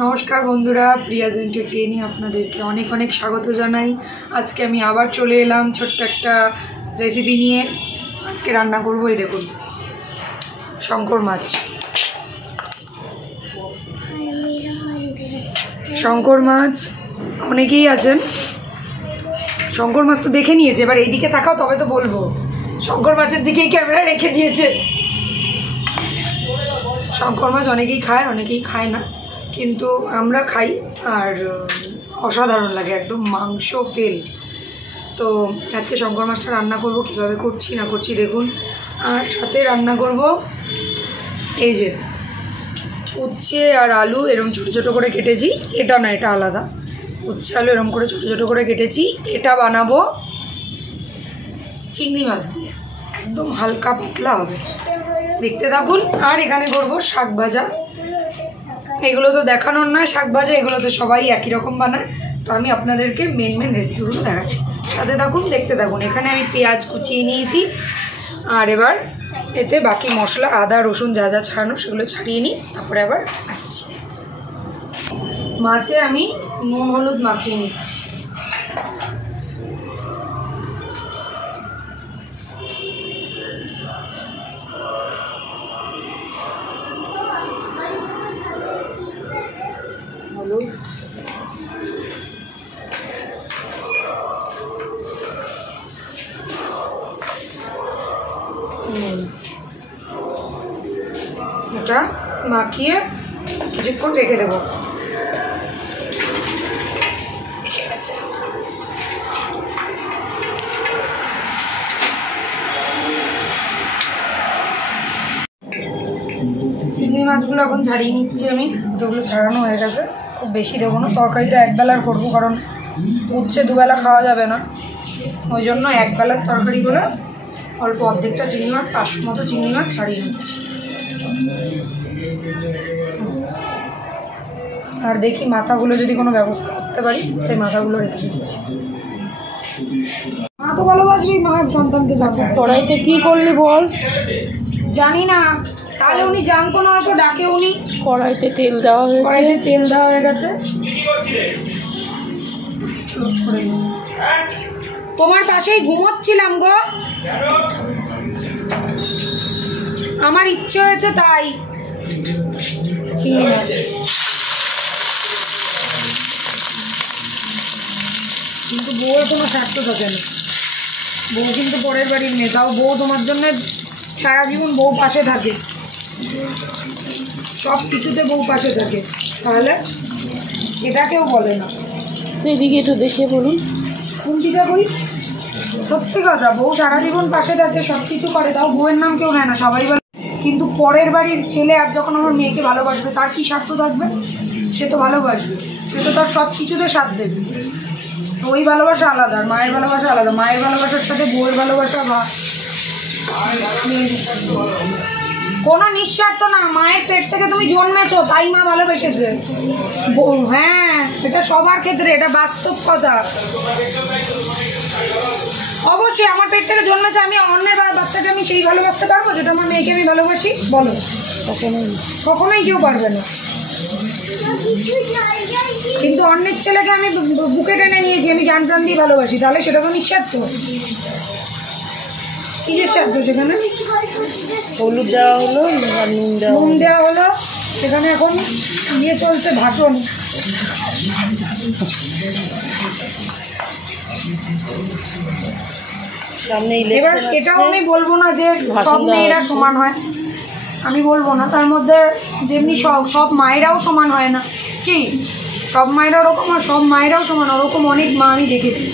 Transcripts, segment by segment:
नमस्कार बंधुरा प्रियाज एंटारटेने आपनादेरके अनेक अनेक स्वागत जानाई। आज के आमी आबार चले एलाम छोट्ट एकटा रेसिपि निये। आज के रान्ना करबो এই দেখুন শঙ্কর মাছ। শঙ্কর মাছ অনেকেই আছেন, শঙ্কর মাছ তো দেখে নিয়েছে, এবার এইদিকে তাকাও তবে তো বলবো। শঙ্কর মাছের দিকেই ক্যামেরা রেখে দিয়েছে। শঙ্কর মাছ অনেকেই খায় অনেকেই খায় না, কিন্তু আমরা খাই আর অসাধারণ লাগে, একদম মাংস ফেল। তো আজকে শঙ্কর মাছটা রান্না করব, কীভাবে করছি না করছি দেখুন। আর সাথে রান্না করব এই যে উচ্ছে আর আলু এরকম ছোটো ছোটো করে কেটেছি, এটা না এটা আলাদা, উচ্ছে আলু এরকম করে ছোটো ছোটো করে কেটেছি। এটা বানাবো চিংড়ি মাছ দিয়ে, একদম হালকা পাতলা হবে, দেখতে থাকুন। আর এখানে করবো শাক ভাজা। এগুলো তো দেখানোর না, শাক ভাজা এগুলো তো সবাই একই রকম বানায়, তো আমি আপনাদেরকে মেন রেসিপিগুলো দেখাচ্ছি, সাথে থাকুন দেখতে থাকুন। এখানে আমি পেঁয়াজ কুচিয়ে নিয়েছি, আর এবার এতে বাকি মশলা আদা রসুন যা যা ছাড়ানো সেগুলো ছাড়িয়ে নিই, তারপরে আবার আসছি। মাছে আমি নুন হলুদ মাখিয়ে নিচ্ছি। হলুদ এটা মাখিয়ে কিছুক্ষণ রেখে দেবো। চিংড়ি মাছগুলো এখন ছাড়িয়ে নিচ্ছি আমি, ওগুলো ছাড়ানো হয়ে গেছে। খুব বেশি দেবো না, তরকারিটা একবেলার করবো, কারণ উচ্ছে দুবেলা খাওয়া যাবে না, ওই জন্য একবেলার তরকারি করে অল্প অর্ধেকটা চিংড়ি মাছ 500 মতো চিংড়ি মাছ ছাড়িয়ে নিচ্ছি। আর দেখি মাথাগুলো যদি কোনো ব্যবস্থা করতে পারি তাই মাথাগুলো রেখে দিচ্ছি। মা তো ভালোবাসবি, মায়ের সন্তানকে যাচ্ছে। কড়াইতে কি করলি বল? জানি না, তাহলে উনি জানতো না, হয়তো ডাকে উনি। কড়াইতে তেল দেওয়া হয়েছে, কড়াইতে তেল দেওয়া হয়ে গেছে। তোমার পাশেই ঘুমোচ্ছিলাম গো, আমার ইচ্ছে হয়েছে তাই। চিংড়ি মাছ কিন্তু বউয়ের কোনো স্বার্থ থাকে না, বউ কিন্তু পরের বাড়ির মেয়ে, তাও বউ তোমার জন্য সারা জীবন বউ পাশে থাকে, সব কিছুতে বউ পাশে থাকে, তাহলে এটা কেউ বলে না। সেদিকে একটু দেখে বলুন। কোনটিটা করি? সত্যি কথা, বউ সারা জীবন পাশে থাকে, সব কিছু করে, তাও বউয়ের নাম কেউ নেয় না, সবাই বলে। কিন্তু পরের বাড়ির ছেলে আর যখন আমার মেয়েকে ভালোবাসবে, তার কী স্বার্থ থাকবে? সে তো ভালোবাসবে, সে তো তার সব কিছুতে সাথ দেবে। তো ওই ভালোবাসা আলাদা, আর মায়ের ভালোবাসা আলাদা। মায়ের ভালোবাসার সাথে বউয়ের ভালোবাসা বা কোনো নিঃস্বার্থ না। মায়ের পেট থেকে তুমি জন্মেছো, তাই মা ভালোবেসেছে। হ্যাঁ, এটা সবার ক্ষেত্রে, এটা বাস্তব কথা। অবশ্যই আমার পেট থেকে জন্মেছে, আমি অন্যের বাচ্চাকে আমি সেই ভালোবাসতে পারবো যেটা আমার মেয়েকে আমি ভালোবাসি? বলো, কখনোই কেউ পারবে না। কিন্তু অন্যের ছেলেকে আমি বুকে টেনে নিয়েছি, আমি জান প্রাণ দিয়ে ভালোবাসি, তাহলে সেটা তো নিঃস্বার্থ। কি নিঃস্বার্থ সেখানে? হলুদ দেওয়া হলো আর নুন দেওয়া হলো, সেখানে এখন দিয়ে চলছে ভাষণ। এবার এটাও আমি বলবো না যে সব মেয়েরা সমান হয়, আমি বলবো না। তার মধ্যে যেমনি সব মায়েরাও সমান হয় না, কি সব মায়েরা ওরকম আর সব মায়েরাও সমান, ওরকম অনেক মা আমি দেখেছি,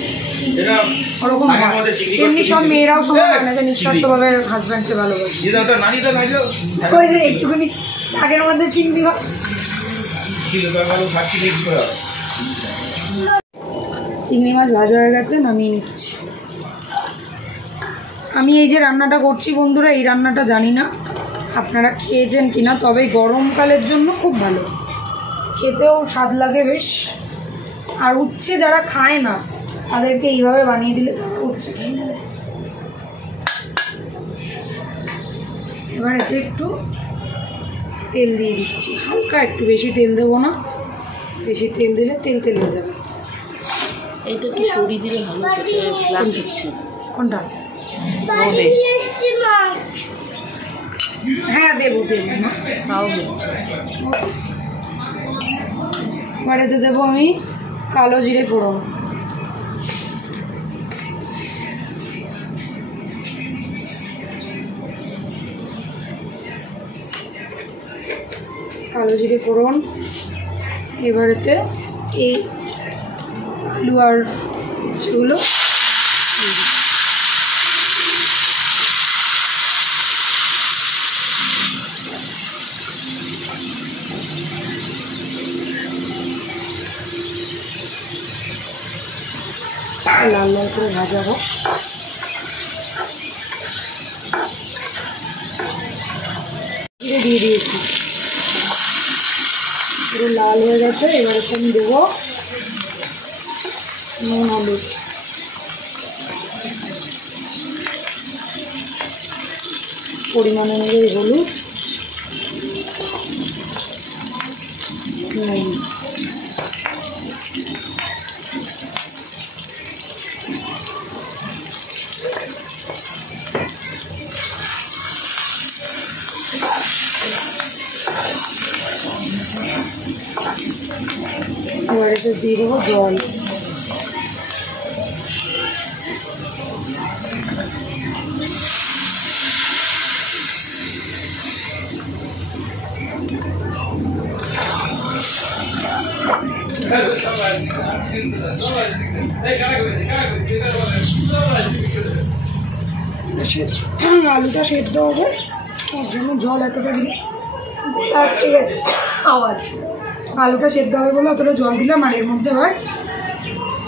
ওরকম হয়। তেমনি সব মেয়েরাও সমান হয় না যে নিঃস্বার্থভাবে হাজব্যান্ডকে ভালোবাসে। ওই যে একটুখানি শাকের মধ্যে চিংড়ি হয়। চিংড়ি মাছ ভাজা হয়ে গেছে, নামিয়ে নিচ্ছি। আমি এই যে রান্নাটা করছি বন্ধুরা, এই রান্নাটা জানি না আপনারা খেয়েছেন কিনা, তবে গরমকালের জন্য খুব ভালো, খেতেও স্বাদ লাগে বেশ। আর উচ্ছে যারা খায় না তাদেরকে এইভাবে বানিয়ে দিলে তারা উচ্ছে খেয়ে নেবে। এবার এতে একটু তেল দিয়ে দিচ্ছি, হালকা একটু, বেশি তেল দেবো না, বেশি তেল দিলে তেল তেল হয়ে যাবে। এইটা একটু সরিয়ে দিলে ভালো ফ্লাস হচ্ছে। কোনটা? রোদে হ্যাঁ দেবো দেবো না, তাও হচ্ছে। এবারেতে দেবো আমি কালো জিরে ফোড়ন। কালো জিরে ফোড়ন এবারেতে এই আলু আর সেগুলো লাল লাল করে ভাজাবো। জিরে দিয়ে দিয়েছি, পুরো লাল হয়ে গেছে। এবারে আমি দেবো নুন হলুদ। পরিমাণ অনুযায়ী হলুদ, নুন। এবার এতে দিয়ে দেবো জল। আলুটা সেদ্ধ হবে, ওর জন্য জল এতটা দিলে। আর ঠিক আছে, আওয়াজ আলুটা সেদ্ধ হবে বলে অতটা জল দিলাম। আর এর মধ্যে আবার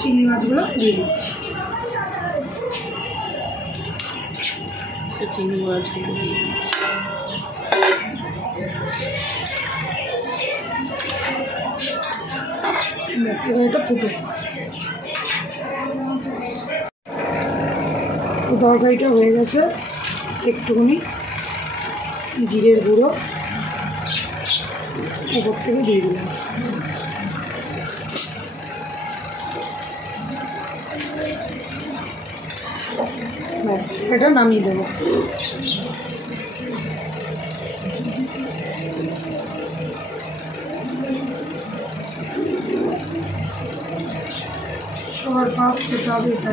চিংড়ি মাছগুলো দিয়ে দিচ্ছি। চিংড়ি মাছগুলো দিয়ে দিচ্ছি। ব্যাস, এবার এটা ফুটো। তরকারিটা হয়ে গেছে। একটুখানি জিরের গুঁড়ো উপর থেকে দিয়ে দিলাম। ব্যাস, এটা নামিয়ে দেবো। সবার ফার্স্ট খেতে হবে এটা।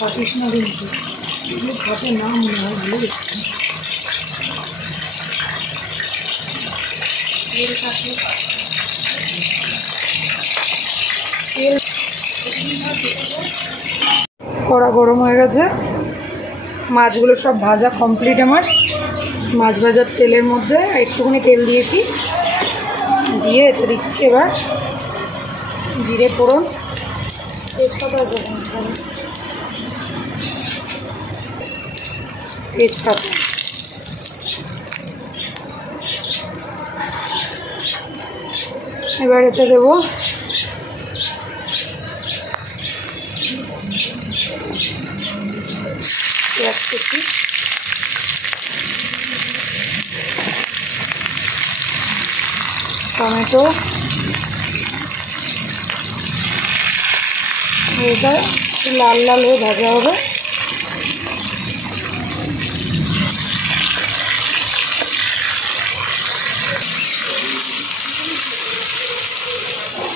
থাকিস না কিন্তু এগুলো খাতে না মনে হয় ভালো। তেল কড়া গরম হয়ে গেছে। মাছগুলো সব ভাজা কমপ্লিট আমার। মাছ ভাজার তেলের মধ্যে একটুখানি তেল দিয়েছি, দিয়ে এতে দিচ্ছি এবার জিরে ফোড়ন। তেজপাতা আছে, তেজপাতা। এবার এতে দেবো পেঁয়াজ কুচি, টমেটো। এটা একটু লাল লাল হয়ে ভাজা হবে।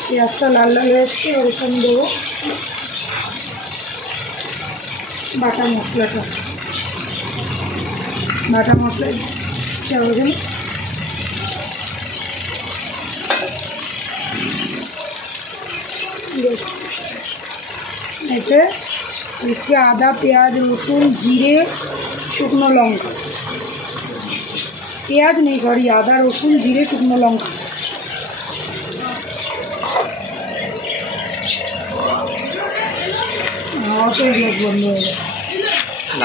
পেঁয়াজটা লাল লাল হয়ে এসছে। এবার এখানে দেবো বাটা মশলাটা। বাটা মশলা চাউল এতে দিচ্ছি আদা, পেঁয়াজ, রসুন, জিরে, শুকনো লঙ্কা। পেঁয়াজ নেই, সরি, আদা, রসুন, জিরে, শুকনো লঙ্কা। হাওয়াতে গ্যাস বন্ধ হয়ে গেছে।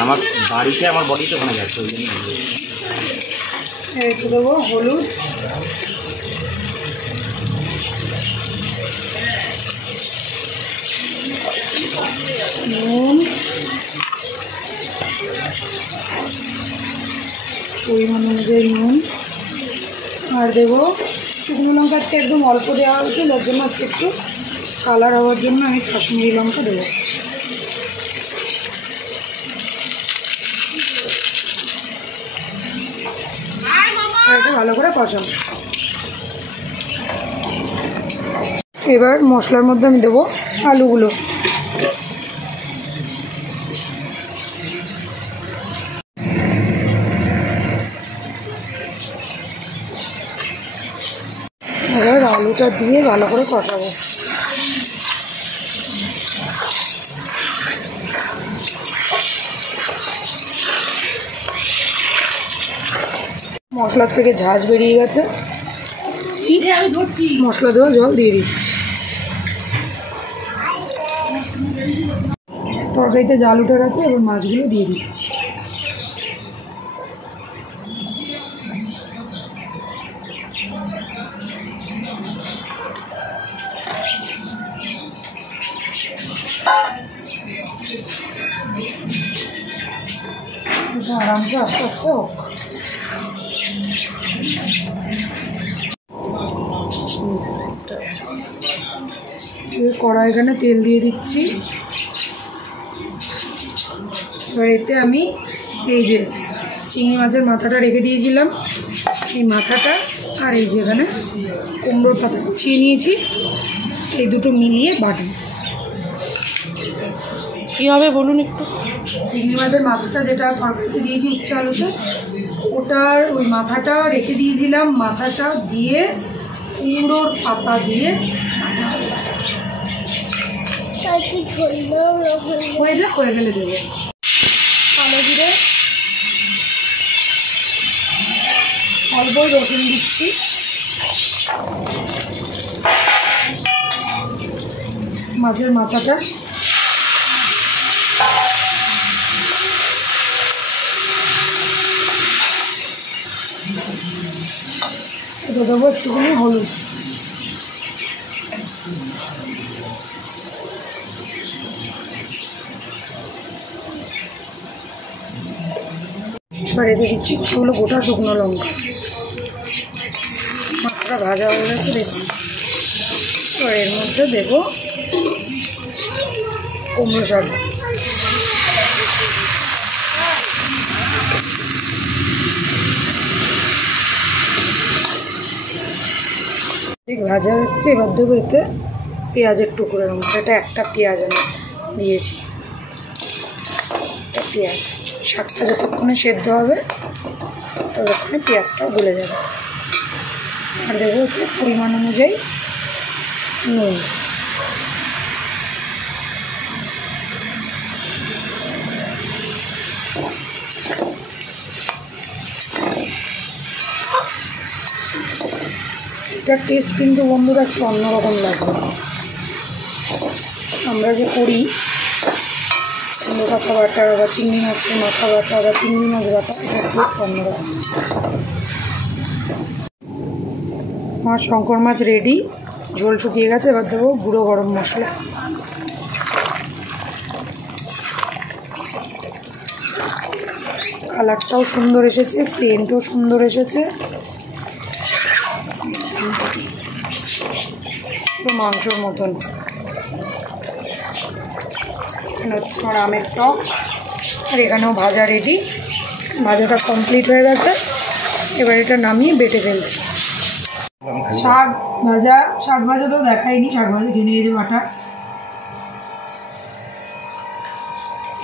আমার বাড়িতে আমার বডিতে ওখানে গেছে, ওই জন্য একটু দেবো হলুদ, নুন, পরিমাণ অনুযায়ী নুন, আর দেবো শুকনো লঙ্কা একদম অল্প দেওয়া হয়েছে, যার জন্য আজকে একটু কালার হওয়ার জন্য আমি কাশ্মীরি লঙ্কা দেবো। এটা ভালো করে কষানো। এবার মশলার মধ্যে আমি দেবো আলুগুলো। এবার আলুটা দিয়ে ভালো করে কষাবো। মশলা থেকে ঝাঁঝ বেরিয়ে গেছে, মশলা দেওয়া জল দিয়ে দিচ্ছি। তরকারিতে জাল উঠে গেছে, এবার মাছগুলো দিয়ে দিচ্ছি। আরামসে আস্তে আস্তে হোক। কড়াই এখানে তেল দিয়ে দিচ্ছি। এবার এতে আমি এই যে চিংড়ি মাছের মাথাটা রেখে দিয়েছিলাম, এই মাথাটা আর এই যে এখানে কুমড়োর পাতা কুচিয়ে নিয়েছি, এই দুটো মিলিয়ে বাটি। কী হবে বলুন একটু? চিংড়ি মাছের মাথাটা যেটা তরকারিতে দিয়েছি উচ্ছে আলুতে, ওটার ওই মাথাটা রেখে দিয়েছিলাম, মাথাটা দিয়ে কুমড়োর পাতা দিয়ে হয়ে গেলে দেবো কালো জিরে, অল্প রসুন দিচ্ছি, মাছের মাথাটা এটা দেবো একটুখানি হলুদ, এবার এতে দিচ্ছি এগুলো গোটা শুকনো লঙ্কা। মাছটা ভাজা হয়ে গেছে দেখুন। এবার এর মধ্যে দেবো কুমড়ো শাক, ঠিক ভাজা এসছে। এবার দেবো এতে পেঁয়াজের টুকরো, এটা একটা পেঁয়াজ আমি দিয়েছি, একটা পেঁয়াজ। শাকটা যতক্ষণে সেদ্ধ হবে ততক্ষণে পেঁয়াজটাও গলে যাবে। আর দেবো একটু পরিমাণ অনুযায়ী নুন। এটার টেস্ট কিন্তু বন্ধুরা একটু অন্যরকম লাগবে। আমরা যে করি কুমড়ো পাতা বাটা বা চিংড়ি মাছের মাথা বাটা বা চিংড়ি মাছ বাটা, এটা টেস্ট অন্যরকম। আমার শঙ্কর মাছ রেডি, ঝোল শুকিয়ে গেছে। এবার দেবো গুঁড়ো গরম মশলা। কালারটাও সুন্দর এসেছে, সেন্টও সুন্দর এসেছে, মাংসর মতন। এখানে হচ্ছে আমার আমের টক, আর এখানেও ভাজা রেডি। ভাজাটা কমপ্লিট হয়ে গেছে। এবার এটা নামিয়ে বেটে ফেলছি। শাক ভাজা তো দেখাইনি, শাক ভাজা কিনে এই যে বাটা,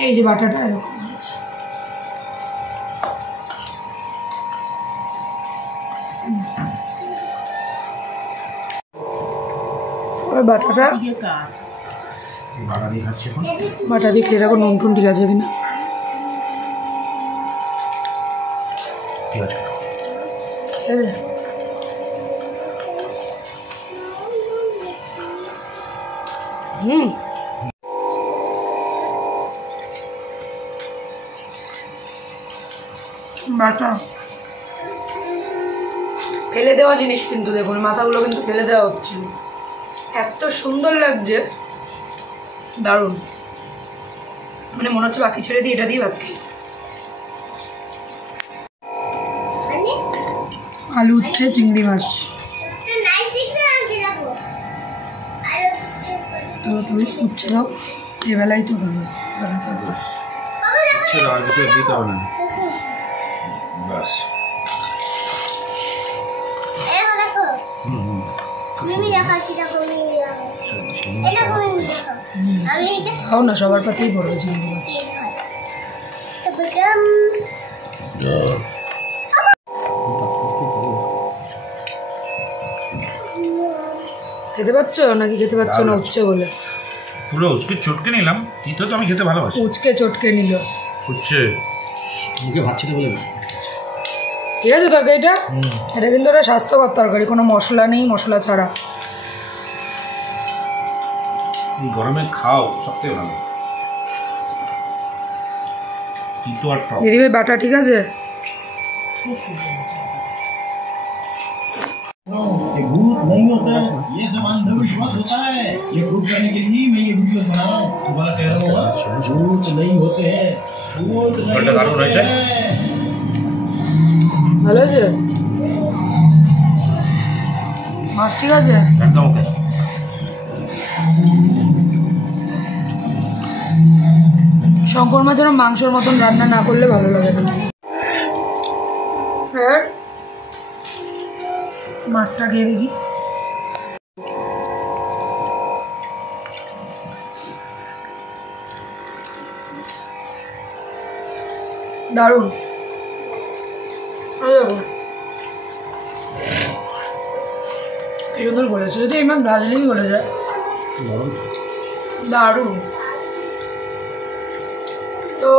এই যে বাটাটা এরকম নিয়েছি। বাটাটা বাটা দিয়ে খেয়ে দেখো নুন টুন ঠিক আছে কিনা। ঠিক আছে, বাটা ফেলে দেওয়া জিনিস কিন্তু দেখুন মাথাগুলো কিন্তু ফেলে দেওয়া হচ্ছিল, এত সুন্দর লাগছে, দারুণ। মানে মনে হচ্ছে বাকি ছেড়ে দিয়ে এটা দিয়ে ভাত খাই। আলু উচ্ছে চিংড়ি মাছ, তো তুমি উচ্ছে দাও, এবেলাই তো খাবো। খাও না, সবার পাতেই পড়বে চিংড়ি মাছ। খেতে পাচ্ছ নাকি খেতে পাচ্ছ না উচ্ছে বলে? পুরো উচকে চটকে নিলাম, তিতো তো আমি খেতে ভালোবাসি। উচকে চটকে নিল উচ্ছে মুখে ভাত খেতে বলে ঠিক আছে তরকারিটা। এটা কিন্তু একটা স্বাস্থ্যকর তরকারি, কোনো মশলা নেই, মশলা ছাড়া। গরমে খাও সবথেকে ভালো। কিন্তু আর টক দিদিভাই বাটা ঠিক আছে? ये भूत नहीं होता है, ये सब अंधविश्वास होता है। ये प्रूव करने के लिए मैं ये वीडियो बना रहा हूँ। दोबारा कह रहा हूँ, भूत नहीं होते हैं, भूत नहीं होते हैं। ভালো আছে মাছ? ঠিক আছে একদম ওকে। শঙ্কর মাছ যেন মাংসর মতন রান্না না করলে ভালো লাগে না। হ্যাঁ মাছটা খেয়ে দেখি। দারুণ, এই সুন্দর বলেছে, যদি এই মাছ ভাজলেই বলে যায়, দারুণ। তো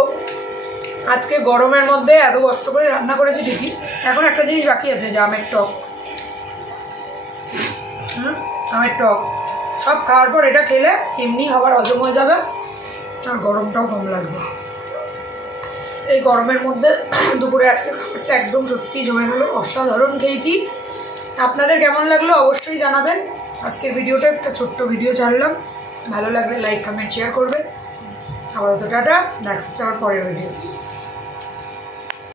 আজকে গরমের মধ্যে এত কষ্ট করে রান্না করেছি ঠিকই, এখন একটা জিনিস বাকি আছে, যে আমের টক। আমের টক সব খাওয়ার পর এটা খেলে এমনি হবার হজম হয়ে যাবে, আর গরমটাও কম লাগবে। এই গরমের মধ্যে দুপুরে আজকে খাবারটা একদম সত্যিই জমে গেল, অসাধারণ খেয়েছি। আপনাদের কেমন লাগলো অবশ্যই জানাবেন। আজকের ভিডিওটা একটা ছোট্ট ভিডিও ছাড়লাম, ভালো লাগলে লাইক কমেন্ট শেয়ার করবে। আপাতত টাটা, দেখা হচ্ছে আমার পরের ভিডিও।